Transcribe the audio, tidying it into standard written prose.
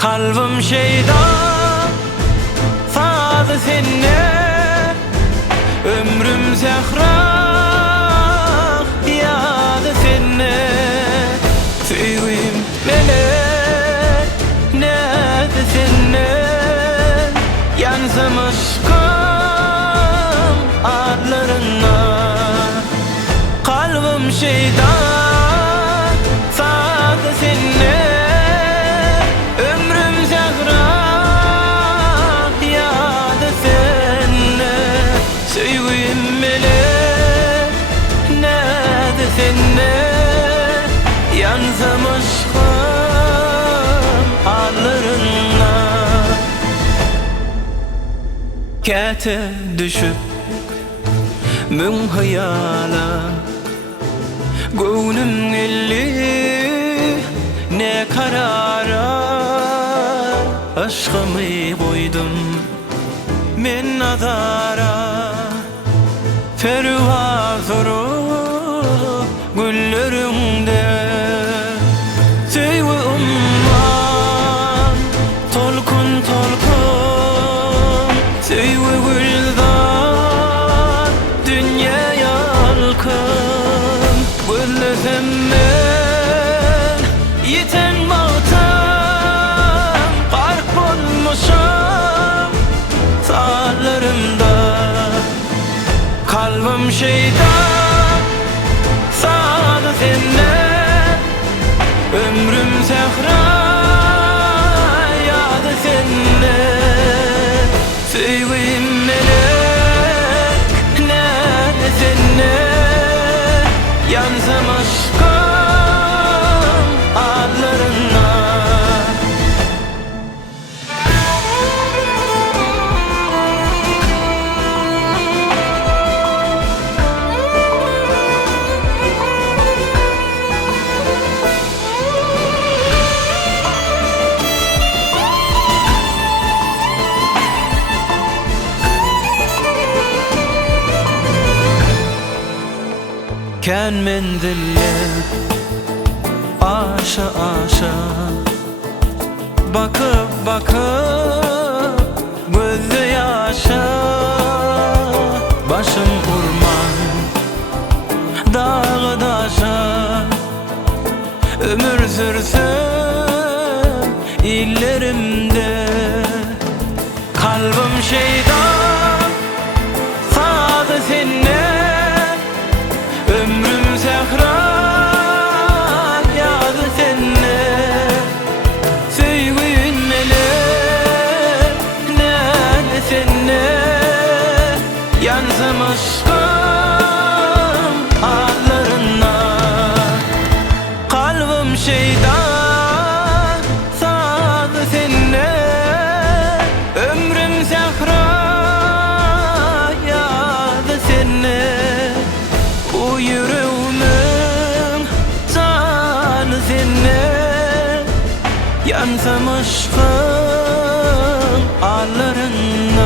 Kalbim şeydan sadı senne, ömrüm zehra yadı senne. Tüyüm melek neydi senne, yansım aşkım arlarına. Kalbim şeydan sadı senne, ömrüm zehra yadı senne. Sevgim melek neydi senne, yansım aşkım arlarına. Kete düşüp mün hayala, gönlüm elli ne karara. Aşkımı koydum men nazara, pervazuru güllerinde. Sevgi umman tolkun tolkun, sevgi güldan dünya yalkın. Güllesem men yiten mağtan, garip olmuşam sağlarımda. Kalbim şeytan sadı senne, ömrüm zehra yadı senne. Sevgim melek neydi senne, yansım aşkım arlarına. Ken menzille aşa aşa, bakıp bakıp gözü yaşa. Başım urman dağı daşa, ömür sürsün illerimde. Kalbim şeydan sadı senne, ömrüm zehra yadı senne. Sevgin melek neydi senne, yansım aşkım arlarına. Kalbim şeydan sadı senne, ömrüm zehra yadı senne. Bu yüreğimin canı senne, yansım aşkım arlarına.